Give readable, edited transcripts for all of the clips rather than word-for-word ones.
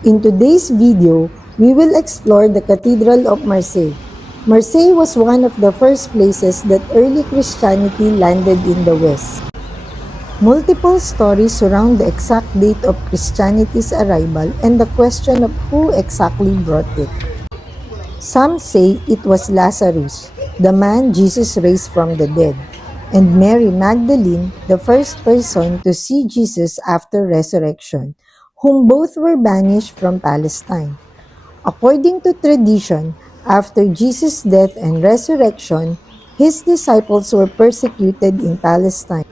In today's video, we will explore the Cathedral of Marseille. Marseille was one of the first places that early Christianity landed in the West. Multiple stories surround the exact date of Christianity's arrival and the question of who exactly brought it. Some say it was Lazarus, the man Jesus raised from the dead, and Mary Magdalene, the first person to see Jesus after resurrection, whom both were banished from Palestine. According to tradition, after Jesus' death and resurrection, his disciples were persecuted in Palestine.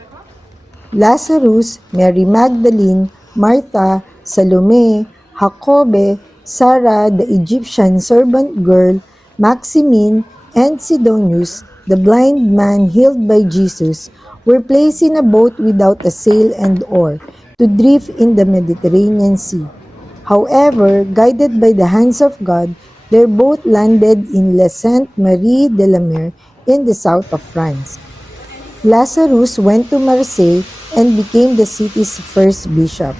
Lazarus, Mary Magdalene, Martha, Salome, Jacobe, Sarah, the Egyptian servant girl, Maximine, and Sidonius, the blind man healed by Jesus, were placed in a boat without a sail and oar to drift in the Mediterranean Sea. However, guided by the hands of God, their boat landed in Les Saintes-Maries de la Mer in the south of France. Lazarus went to Marseille and became the city's first bishop.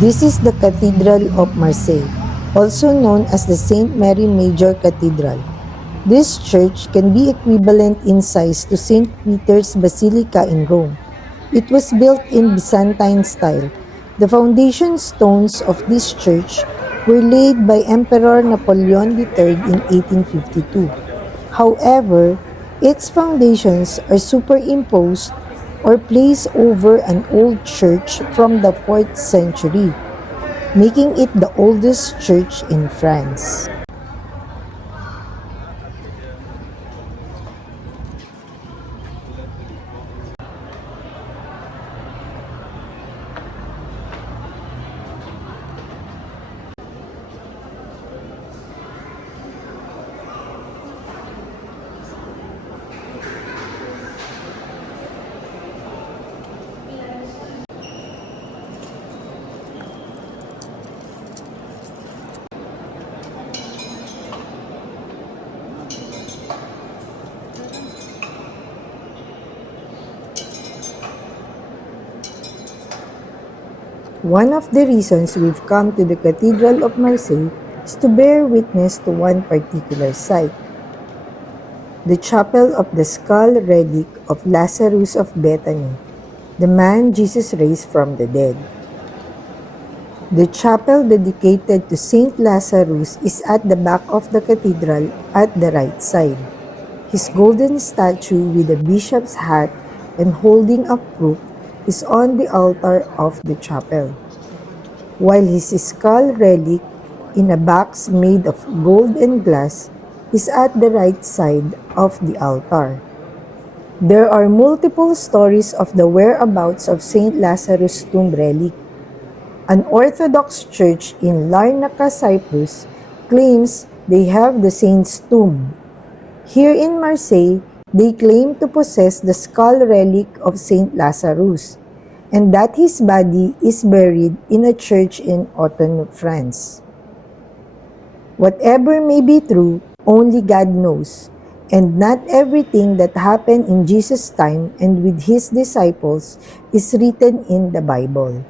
This is the Cathedral of Marseille, also known as the Saint Mary Major Cathedral. This church can be equivalent in size to St. Peter's Basilica in Rome. It was built in Byzantine style. The foundation stones of this church were laid by Emperor Napoleon III in 1852. However, its foundations are superimposed or placed over an old church from the 4th century, making it the oldest church in France. One of the reasons we've come to the Cathedral of Marseille is to bear witness to one particular site, the Chapel of the Skull Relic of Lazarus of Bethany, the man Jesus raised from the dead. The chapel dedicated to St. Lazarus is at the back of the cathedral at the right side. His golden statue with a bishop's hat and holding a crook is on the altar of the chapel, while his skull relic in a box made of gold and glass is at the right side of the altar. There are multiple stories of the whereabouts of St. Lazarus' tomb relic. An Orthodox church in Larnaca, Cyprus, claims they have the saint's tomb. Here in Marseille, they claim to possess the skull relic of St. Lazarus, and that his body is buried in a church in Autun, France. Whatever may be true, only God knows, and not everything that happened in Jesus' time and with his disciples is written in the Bible.